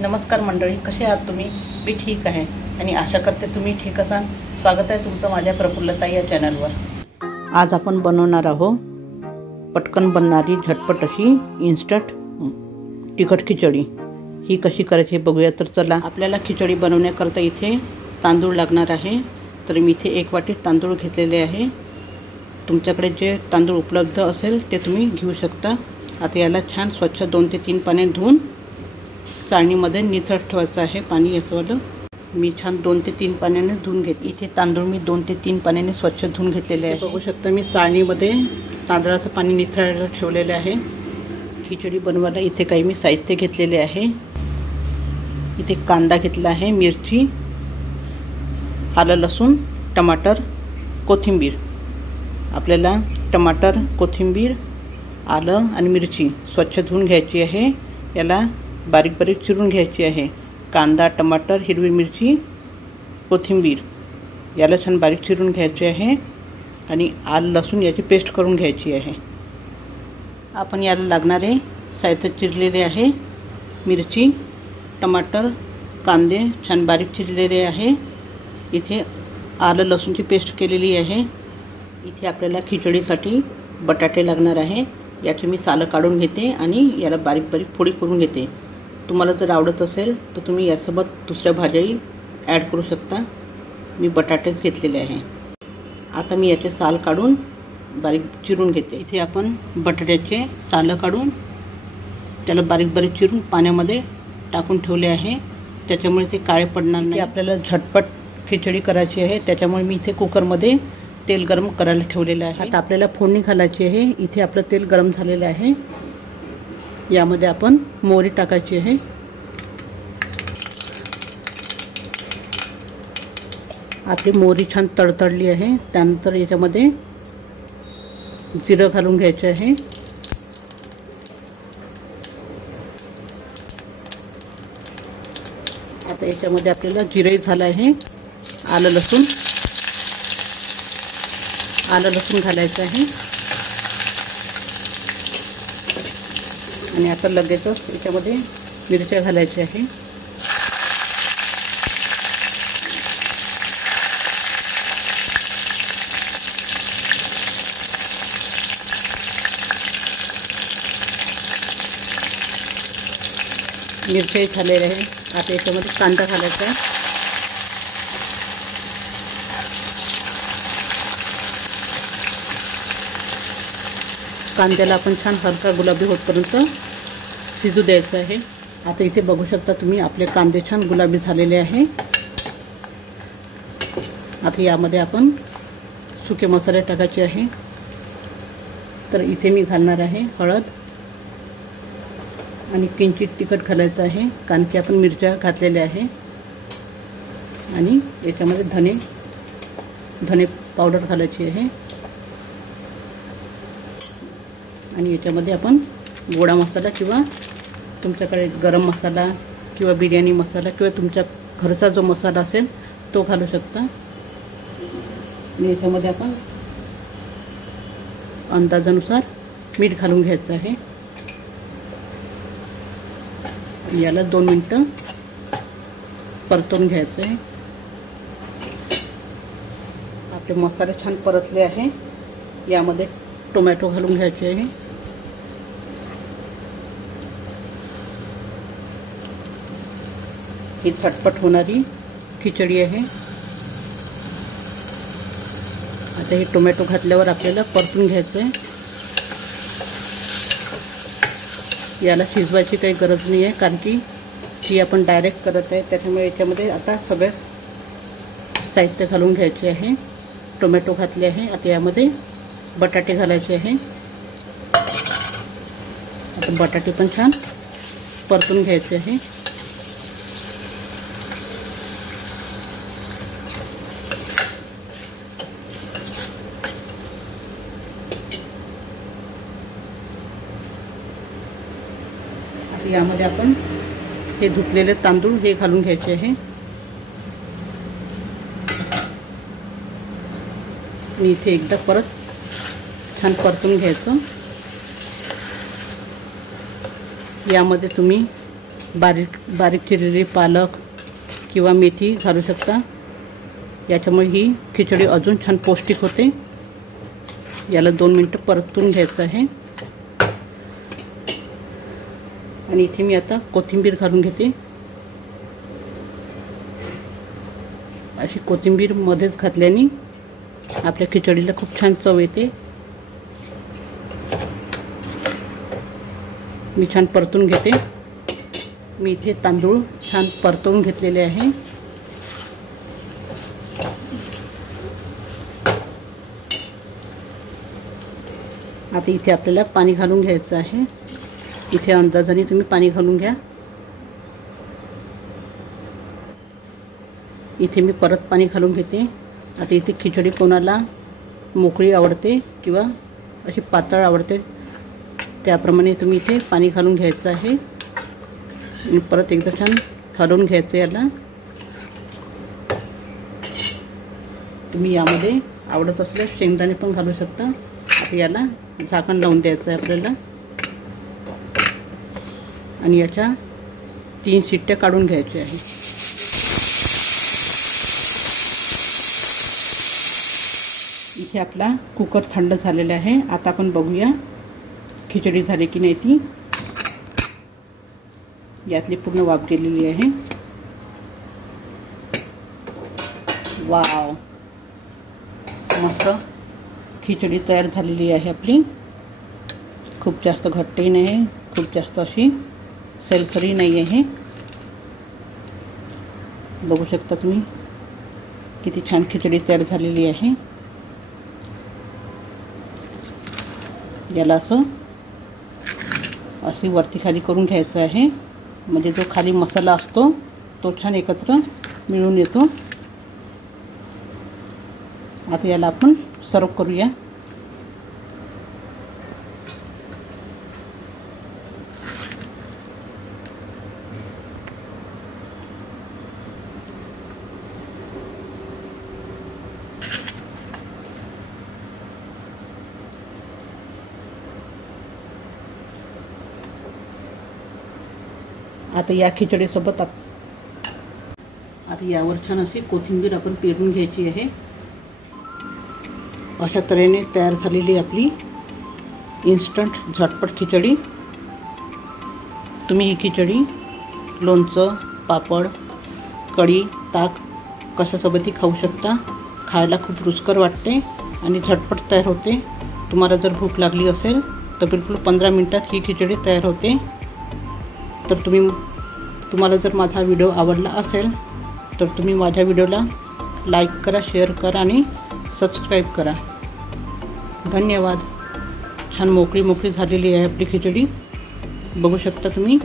नमस्कार मंडळी, कसे आहात तुम्ही? मी ठीक आहे आणि आशा करते तुम्ही ठीक असाल. स्वागत आहे तुमचं माझ्या प्रफुल्लताई या चॅनलवर. आज आपण बनवणार आहोत पटकन बनणारी झटपट अशी इन्स्टंट तिखट खिचडी. ही कशी करायची हे बघूया. तर चला, आपल्याला खिचडी बनवण्याकरता इथे तांदूळ लागणार आहे. तर मी इथे 1 वाटी तांदूळ घेतलेले आहे. तुमच्याकडे जे तांदूळ उपलब्ध असेल ते तुम्ही घेऊ शकता. आता याला छान स्वच्छ 2 ते 3 पाण्याने धुवून चाळणीमध्ये निथळ ठेवायचं आहे. पाणी याचंवालं मी छान 2 ते 3 पाण्याने धुवून घेते. इथे तांदूळ मी 2 ते 3 पाण्याने स्वच्छ धुवून घेतलेले आहे. बघू शकता मी चाळणीमध्ये तांदळाचं पाणी निथळायला ठेवलेलं आहे. खिचडी बनवायला इथे काही मी साहित्य घेतलेले आहे. इथे कांदा घेतला आहे, मिरची, आलं लसूण, टमाटर, कोथिंबीर. आपल्याला टमाटर, कोथिंबीर, आलं आणि मिरची स्वच्छ धुवून घ्यायची आहे. याला बारीक बारीक चिरून घ्यायची आहे. कांदा, टमाटर, हिरवी मिरची, कोथिंबीर याला छान बारीक चिरून घ्यायचे आहे आणि आलं लसूण याची पेस्ट करून घ्यायची आहे. आपण याला लागणारे साहित्य चिरलेले आहे. मिरची, टमाटर, कांदे छान बारीक चिरलेले आहे. इथे आलं लसूणची पेस्ट केलेली आहे. इथे आपल्याला खिचडीसाठी बटाटे लागणार आहे. याची मी सालं काढून घेते आणि याला बारीक बारीक फोडी करून घेते. तुम्हाला जर आवडत असेल तर तुम्ही यासोबत दुसऱ्या भाज्याही ॲड करू शकता. मी बटाटेच घेतलेले आहे. आता मी याचे साल काढून बारीक चिरून घेते. इथे आपण बटाट्याचे सालं काढून त्याला बारीक बारीक चिरून पाण्यामध्ये टाकून ठेवले आहे. त्याच्यामुळे ते काळे पडणार नाही. आपल्याला झटपट खिचडी करायची आहे, त्याच्यामुळे मी इथे कुकरमध्ये तेल गरम करायला ठेवलेलं आहे. आता आपल्याला फोडणी घालायची आहे. इथे आपलं तेल गरम झालेलं आहे. यामध्ये आपण मोहरी टाकायची आहे. आपली मोहरी छान तडतडली आहे. त्यानंतर याच्यामध्ये जिरं घालून घ्यायचे आहे. आता याच्यामध्ये आपल्याला जिरंही झालं आहे. आलं लसूण घालायचं आहे आणि आता लगेचच याच्यामध्ये मिरच्या घालायच्या आहे. मिरच्याही झालेल्या आहे. आता याच्यामध्ये कांदा घालायचा आहे. कांद्याला आपण छान हलका गुलाबी होतपर्यंत शिजू द्यायचं आहे. आता इथे बघू शकता तुम्ही आपले कांदे छान गुलाबी झालेले आहे. आता यामध्ये आपण सुके मसाले टाकायचे आहे. तर इथे मी घालणार आहे हळद आणि किंचित तिखट घालायचं आहे, कारण की आपण मिरच्या घातलेल्या आहे. आणि याच्यामध्ये धने पावडर घालायची आहे. आणि याच्यामध्ये आपण गोडा मसाला किंवा तुमच्याकडे गरम मसाला किंवा बिर्याणी मसाला किंवा तुमच्या घरचा जो मसाला असेल तो घालू शकता. आणि याच्यामध्ये आपण अंदाजानुसार मीठ घालून घ्यायचं आहे. याला 2 मिनिटं परतून घ्यायचं आहे. आपले मसाले छान परतले आहे. यामध्ये टोमॅटो घालून घ्यायचे आहे. ही झटपट होणारी खिचडी आहे. आता हे टोमॅटो घातल्यावर आपल्याला परतून घ्यायचं आहे. याला शिजवायची काही गरज नाही आहे, कारण की ही आपण डायरेक्ट करत आहे. त्याच्यामुळे याच्यामध्ये आता सगळे साहित्य घालून घ्यायचे आहे. टोमॅटो घातले आहे. आता यामध्ये बटाटे घालायचे आहे. आता बटाटे पण छान परतून घ्यायचे आहे. यामध्ये आपण हे धुतलेले तांदूळ हे घालून घ्यायचे आहे. मी इथे एकदा परत छान परतून घ्यायचं. यामध्ये तुम्ही बारीक बारीक चिरलेली पालक किंवा मेथी घालू शकता। याच्यामुळे ही खिचडी अजून छान पौष्टिक होते। याला 2 मिनिटं परतून घ्यायचं आहे आणि इथे मी आता कोथिंबीर घालून घेते। अशी कोथिंबीर मध्येच घातल्याने आपल्या खिचडीला खूप छान चव येते। मी छान परतून घेते। मी इथे तांदूळ छान परतवून घेतलेले आहे। आता इथे आपल्याला पाणी घालून घ्यायचं आहे। इथे अंदाजाने तुम्ही पाणी घालून घ्या। इथे मी परत पाणी घालून घेते। आता इथे खिचडी कोणाला मोकळी आवडते किंवा अशी पातळ आवडते त्याप्रमाणे तुम्ही इथे पाणी घालून घ्यायचं आहे आणि परत एकदा छान हलवून घ्यायचं याला। तुम्ही यामध्ये आवडत असल्यास शेंगदाणे पण घालू शकता। आता याला झाकण लावून द्यायचं आहे आपल्याला आणि याच्या 3 शिट्ट्या काढून घ्यायच्या आहे। इथे आपला कुकर थंड झालेला आहे। आता आपण बघूया खिचडी झाली की नाही ती। यातली पूर्ण वाफ गेलेली आहे। वाव, मस्त खिचडी तयार झालेली आहे आपली। खूप जास्त घट्टही नाही, खूप जास्त अशी सैलसरी नाही आहे। बघू शकता तुम्ही किती छान खिचडी तयार झालेली आहे। याला अशी वरती खाली करून घ्यायचं आहे म्हणजे जो खाली मसाला असतो तो छान एकत्र मिळून येतो। आता याला आपण सर्व करूया। आता या खिचडीसोबत आता यावर छान अशी कोथिंबीर आपण पेरून घ्यायची आहे। अशा तऱ्हेने तयार झालेली आपली इन्स्टंट झटपट खिचडी। तुम्ही ही खिचडी लोणचं, पापड, कढी, ताक कशासोबतही खाऊ शकता। खायला खूप रुचकर वाटते आणि झटपट तयार होते। तुम्हाला जर भूक लागली असेल तर बिलकुल 15 मिनिटात ही खिचडी तयार होते। तर तुम्हाला जर माझा व्हिडिओ आवडला असेल तर तुम्ही माझ्या व्हिडिओला लाईक करा, शेअर करा आणि सबस्क्राईब करा। धन्यवाद। छान मोकळी झालेली आहे आपली खिचडी, बघू शकता तुम्ही।